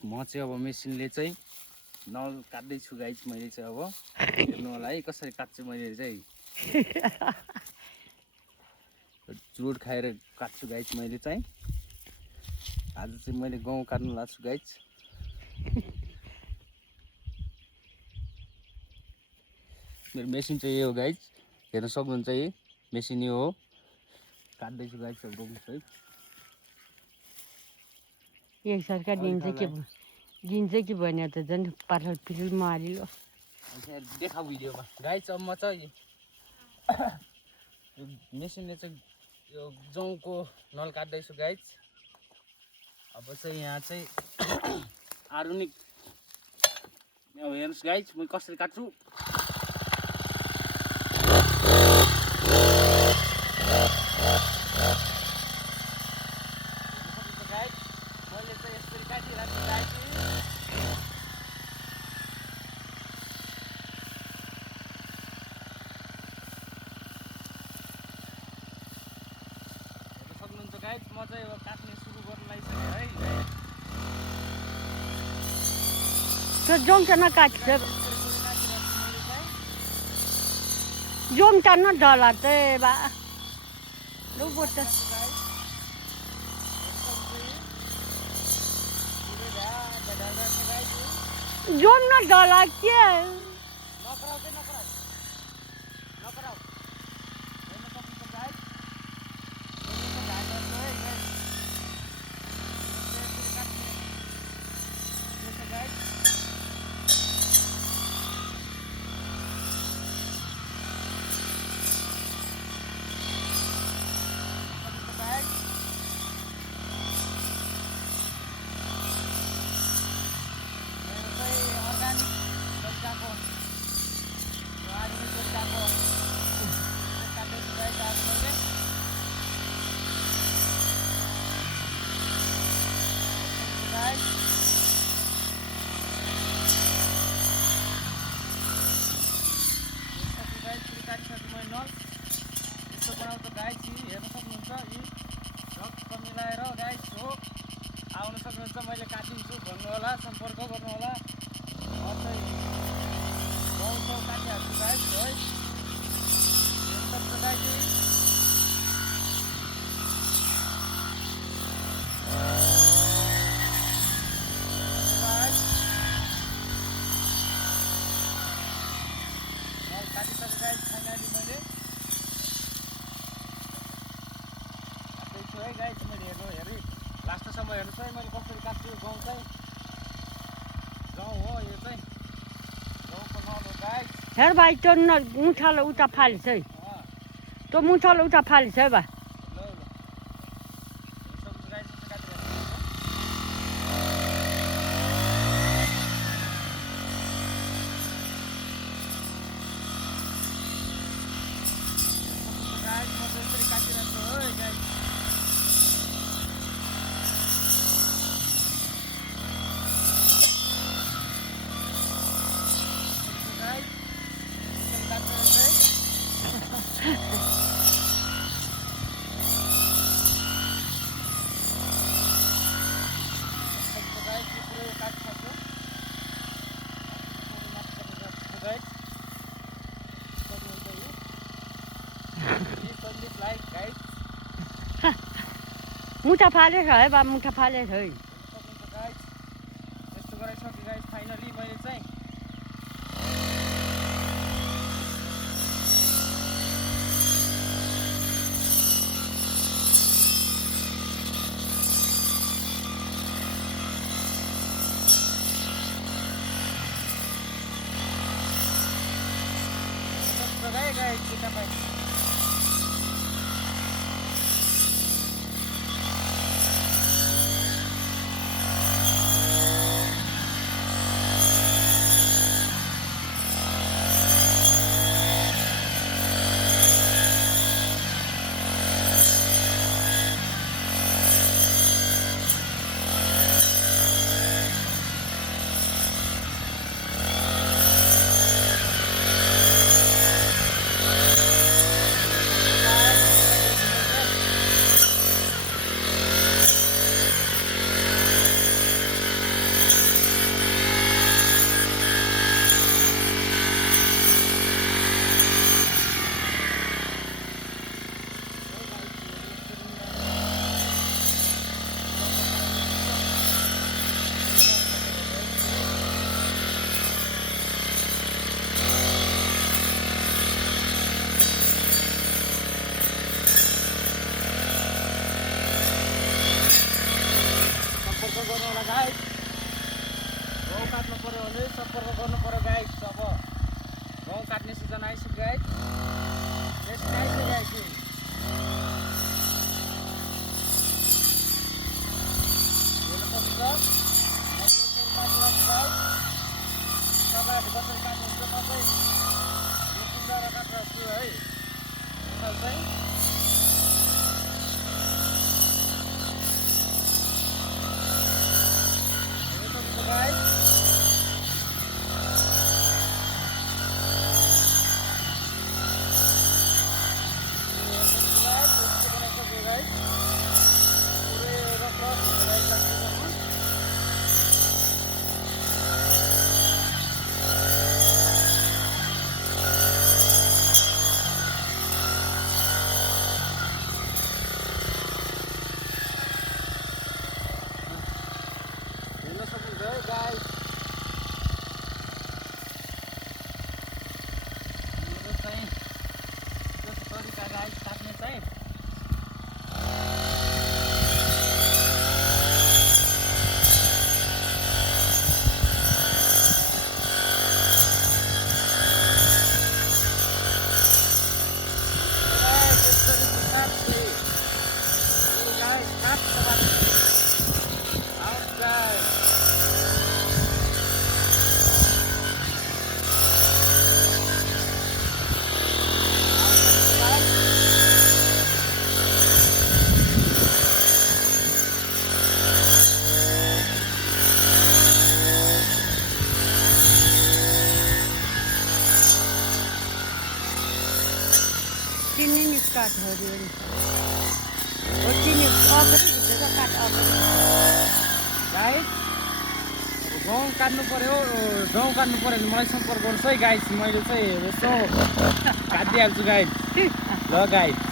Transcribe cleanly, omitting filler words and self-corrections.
म चाहिँ अब मेसिनले चाहिँ नल काट्दैछु गाइस मैले चाहिँ अब हेर्नु होला है कसरी काट्छु मैले चाहिँ चुरोट खाएर काट्छु गाइस मैले चाहिँ आज चाहिँ मैले गहुँ काट्नु लाग्छु गाइस मेरो मेसिन चाहिँ यो हो गाइस हेर्न सक्नुहुन्छ यही मेसिन यो हो काट्दैछु गाइस गहुँ चाहिँ एक सरकार दिन्छ कि भने त झन् पाठल पिठल मारिलो देखा भिडियोमा गाइस अब म चाहिँ मेसिनले चाहिँ यो जौँको नल काट्दैछु गाइस अब चाहिँ यहाँ चाहिँ आधुनिक अब हेर्नुहोस् गाइस म कसरी काट्छु मैले चाहिँ यसरी काटिरहेको गाइस गाइस म चाहिँ अब काट्ने सुरु गर्न लागिसकेँ है त्यो जोङ काट्छ जोङ टान्न डला चाहिँ बा लु बोट जोङ न डला के यस्तो बनाउँछ गाइस हेर्न सक्नुहुन्छ यी रक्त मिलाएर गाइस हो आउन सक्नुहुन्छ मैले काटिन्छु भन्नु होला सम्पर्क गर्नु होला म चाहिँ गाउँको काटिहाल्छु गाइस है हेर्न सक्छ गाइस काटिसकेँ गाइस फाइनली मैले है गाइस मैले हेरी लास्टसम्म हेर्नुहोस् है मैले कसरी काट्छु गाउँ चाहिँ गाउँ हो यो चाहिँ गाउँको नल हो गाइस हेर भाइ त्यो मुठालो उता फालिस् है त्यो मुठालो उता फालिस् है बा मुठा फालेछ है बा मुठा फालेछ है यस्तो गराइसकेँ गाइस फाइनली मैले चाहिँ गाइस तपाईँ काट्नु पर्यो भने सम्पर्क गर्नु पर्यो गाइस। अब गहुँ काट्ने सिजन आइसक्यो गाइस। नेक्स्ट आइसक्यो गाइस। तपाईँहरू कसरी काट्नुहुन्छ तपाईँ सुन्दर काटेर छु है चाहिँ काट हो रही वो चीनी अगाडि भित्र काट अगाडि गाइस गहुँ काट्नु पर्यो गहुँ काट्नु पर्यो भने मलाई सम्पर्क गर्नुहोस् है गाइस। मैले चाहिँ यसो काटिदिइहाल्छु गाइस। ल गाइस।